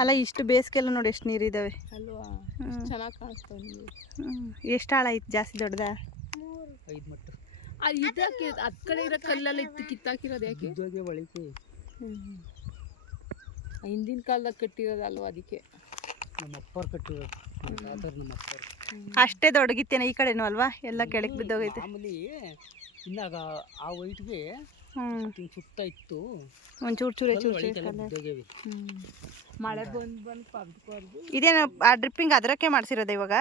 ಅಲ್ಲ ಇಷ್ಟು ಬೇಸಿಗೆಲ್ಲ ನೋಡಿ ಎಷ್ಟು ನೀರಿದ್ದಾವೆ ಅಲ್ವಾ ಚೆನ್ನಾಗಿ ಕಾಣಿಸ್ತಾವೆ ನೀರು. ಎಷ್ಟು ಆಳ ಐತೆ ಜಾಸ್ತಿ ದೊಡ್ಡದ 5 ಮಟ್ಟ. ಅದು ಇದಕ್ಕೆ ಅದ್ ಕಡೆ ಇರೋ ಕಲ್ಲೆಲ್ಲ ಇತ್ತು ಕಿತ್ತಾಕಿರೋದು ಯಾಕೆ? ಬಳಕೆ ಹಿಂದಿನ ಕಾಲದಾಗ ಕಟ್ಟಿರೋದು ಅಲ್ವಾ ಅದಕ್ಕೆ. ನಮ್ಮ ಅಪ್ಪವ್ರು ಕಟ್ಟಿರೋದು. ನಮ್ಮ ಅಪ್ಪವ್ರು ಅಷ್ಟೇ ದೊಡ್ಡಗಿತ್ತೇನೆ ಈ ಕಡೆನೂ ಅಲ್ವಾ? ಎಲ್ಲ ಕೆಳಗೆ ಬಿದ್ದೋಗೈತೆ. ಆಮೇಲೆ ಇನ್ನಾಗ ಆ ವೈಟ್ಗೆ ಸುತ್ತ ಇತ್ತು ಒಂಚೂರು ಚೂರೇ ಮಳೆ ಬಂದು ಪಬ್ದು ಇದೇನು ಆ ಡ್ರಿಪ್ಪಿಂಗ್ ಅದರಕ್ಕೆ ಮಾಡಿಸಿರೋದು ಇವಾಗ?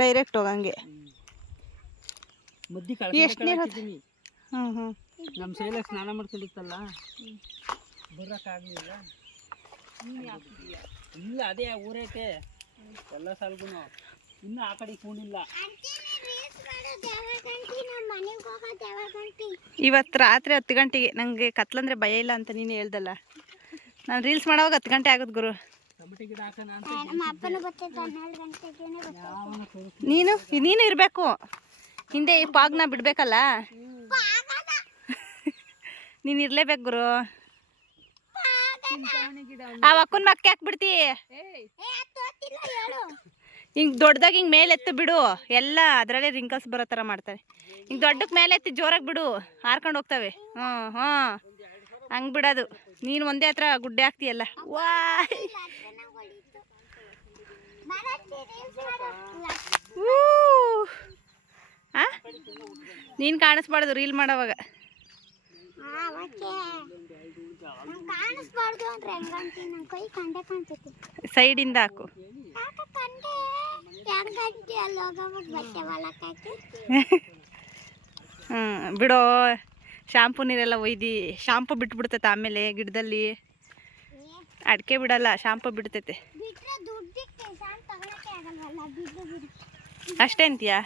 ಡೈರೆಕ್ಟ್ ಹೋಗಂಗೆ ಮದ್ದಿ ಎಷ್ಟು ನೀರು? ನಮ್ಮ ಶೈಲ ಸ್ನಾನ ಮಾಡ್ಕೊಂಡಿತ್ತಲ್ಲ ಬರೋಕ್ಕಾಗಲಿಲ್ಲ. ಇಲ್ಲ ಅದೇ ಊರೈತೆ ಎಲ್ಲ ಸಾಲ್ಗೂ ಇನ್ನೂ ಆ ಕಡೆ ಕೂಣಿಲ್ಲ. ಇವತ್ತು ರಾತ್ರಿ 10 ಗಂಟೆಗೆ. ನನಗೆ ಕತ್ಲಂದ್ರೆ ಭಯ ಇಲ್ಲ ಅಂತ ನೀನು ಹೇಳ್ದಲ್ಲ. ನಾನು ರೀಲ್ಸ್ ಮಾಡೋವಾಗ 10 ಗಂಟೆ ಆಗೋದು ಗುರು. ಟೊಮೆಟೊ ಗಿಡ ಹಾಕೋಣ ಅಂತ ನೀನು ಇರಬೇಕು ಹಿಂದೆ. ಈ ಪಾಗ್ನ ಬಿಡ್ಬೇಕಲ್ಲ, ನೀನು ಇರ್ಲೇಬೇಕು ಗುರು. ಆ ಅಕ್ಕನ ಮಕ್ಕ ಯಾಕೆ ಬಿಡ್ತಿ? ಹಿಂಗೆ ದೊಡ್ಡದಾಗಿ ಹಿಂಗೆ ಮೇಲೆ ಎತ್ತು ಬಿಡು, ಎಲ್ಲ ಅದರಲ್ಲೇ ರಿಂಕಲ್ಸ್ ಬರೋ ಥರ ಮಾಡ್ತಾರೆ. ಹಿಂಗೆ ದೊಡ್ಡಕ್ಕೆ ಮೇಲೆ ಎತ್ತಿ ಜೋರಾಗಿ ಬಿಡು, ಹಾರ್ಕೊಂಡು ಹೋಗ್ತವೆ. ಹಂಗೆ ಬಿಡೋದು. ನೀನು ಒಂದೇ ಹತ್ರ ಗುಡ್ಡೆ ಹಾಕ್ತೀಯಲ್ಲ. ವಾ ನೀನು ಕಾಣಿಸ್ಬಾರ್ದು ರೀಲ್ ಮಾಡೋವಾಗ. ಸೈಡಿಂದ ಹಾಕು. ಬಿಡೋ, ಶಾಂಪು ನೀರೆಲ್ಲ ಒಯ್ದು ಶಾಂಪು ಬಿಟ್ಬಿಡ್ತೈತೆ ಆಮೇಲೆ ಗಿಡದಲ್ಲಿ. ಅಡಿಕೆ ಬಿಡಲ್ಲ, ಶಾಂಪು ಬಿಡ್ತೈತೆ ಅಷ್ಟೇ ಅಂತೀಯಾ?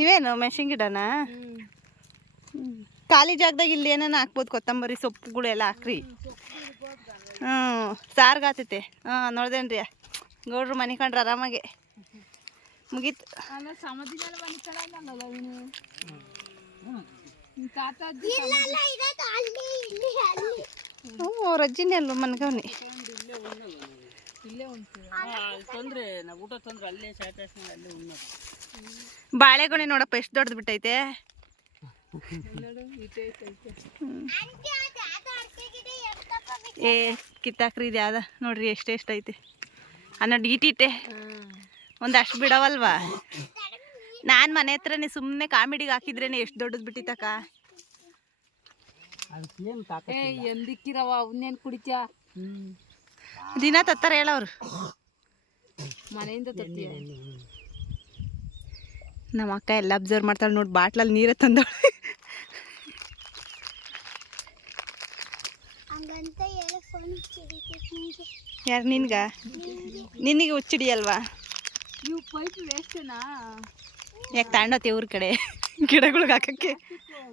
ಇವೇನು ಮೆಣಸಿನ ಗಿಡನಾ? ಖಾಲಿ ಜಾಗದಾಗ ಇಲ್ಲಿ ಏನಾನ ಹಾಕ್ಬೋದು, ಕೊತ್ತಂಬರಿ ಸೊಪ್ಪುಗಳು ಎಲ್ಲ ಹಾಕ್ರಿ. ಸಾರ್ಗಾತೈತೆ. ನೋಡ್ದೇನ್ರಿ ಗೌಡ್ರು ಮನೆ ಕಂಡ್ರೆ ಆರಾಮಾಗೆ ಮುಗೀತು. ಅವ್ರ ಅಜ್ಜಿನೇ ಅಲ್ವ ಮನ್ಗವ್ನಿ. ಬಾಳೆಗೊನೆ ನೋಡಪ್ಪ ಎಷ್ಟು ದೊಡ್ಡದು ಬಿಟ್ಟೈತೆ. ಏ ಕಿತ್ತಾಕ್ರಿ ಇದು ಯಾವ್ದ ನೋಡ್ರಿ ಎಷ್ಟೈತೆ. ಅನ್ನೋದು ಈಟಿಟ್ಟೆ ಒಂದಷ್ಟು ಬಿಡವಲ್ವಾ? ನಾನು ಮನೆ ಹತ್ರನೇ ಸುಮ್ಮನೆ ಕಾಮಿಡಿಗೆ ಹಾಕಿದ್ರೇನೆ ಎಷ್ಟು ದೊಡ್ಡದು ಬಿಟ್ಟಿತ್ತಕ್ಕ. ಎಂದಿಕ್ಕಿರವ ಅವನ್ನೇನು ಕುಡಿತ್ಯಾ? ದಿನ ತತ್ತಾರೆ ಹೇಳವ್ರು ಮನೆಯಿಂದ ತತ್ತೀಯ. ನಮ್ಮ ಅಕ್ಕ ಎಲ್ಲ ಅಬ್ಸರ್ವ್ ಮಾಡ್ತಾಳೆ ನೋಡಿ. ಬಾಟ್ಲಲ್ಲಿ ನೀರೇ ತಂದವಳು. ಯಾರು ನಿನ್ಗ? ನಿನಗೆ ಹುಚ್ಚಿಡಿಯಲ್ವಾ? ನೀವು ಪೈಪ್ ವೇಸ್ಟೇನಾ? ಯಾಕೆ ತಗೊಂಡೋತಿ ಊರ ಕಡೆ ಗಿಡಗಳಿಗೆ ಹಾಕಕ್ಕೆ?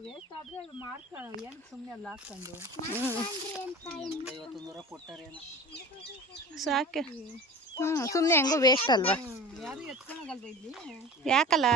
ವೇಸ್ಟ್ ಆದರೆ ಮಾಡ್ಕೊಳ್ಳೋ, ಏನು ಸುಮ್ಮನೆ ಎಲ್ಲ ಹಾಕ್ಕೊಂಡು ಸಾಕೆ. ಸುಮ್ಮನೆ ಹೆಂಗೋ ವೇಸ್ಟ್ ಅಲ್ವಾ? ಯಾರು ಎತ್ಕೊಳಗಲ್ವ ಇಲ್ಲಿ? ಯಾಕಲ್ಲ